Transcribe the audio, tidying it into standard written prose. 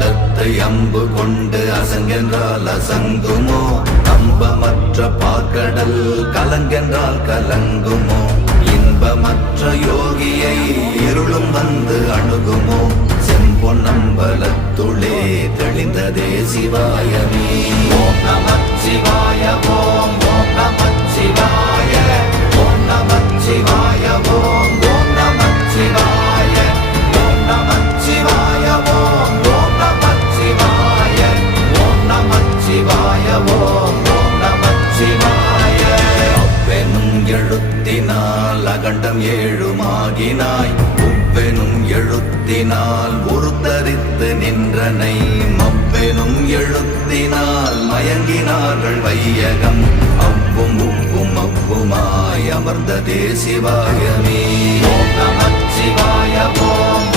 அம்பலத்தை அம்பு கொண்டு அசங்கென்றால் அசங்குமோ கம்பமற்ற பாக்கடல் கலங்கென்றால் கலங்குமோ இன்பமற்ற யோகியை இருளும் வந்து அணுகுமோ செம்பொன்னம்பலத்துளே தெளிந்ததே சிவாயமே ஓம் நமச்சிவாய ஓம் ஓம் நமச்சிவாய ஓம் நமச்சிவாய ஓம் ஓம் நமச்சிவாய ஓம் நமச்சிவாய ஓம் ஓம் நமச்சிவாய ஓம் நமச்சிவாய ஓம் ஓம் நமச்சிவாய அவ்வெனும் எழுத்தினால் அகண்டம் ஏழுமாகினாய் உவ்வெனும் எழுத்தினால் உருத்தரித்து நின்றனை மவ்வெனும் எழுத்தினால் மயங்கினார்கள் வையகம் அவ்வும் உவ்வும் அவ்வுமாய் அமர்ந்ததே சிவாயமே ஓம் நமச்சிவாய ஓம்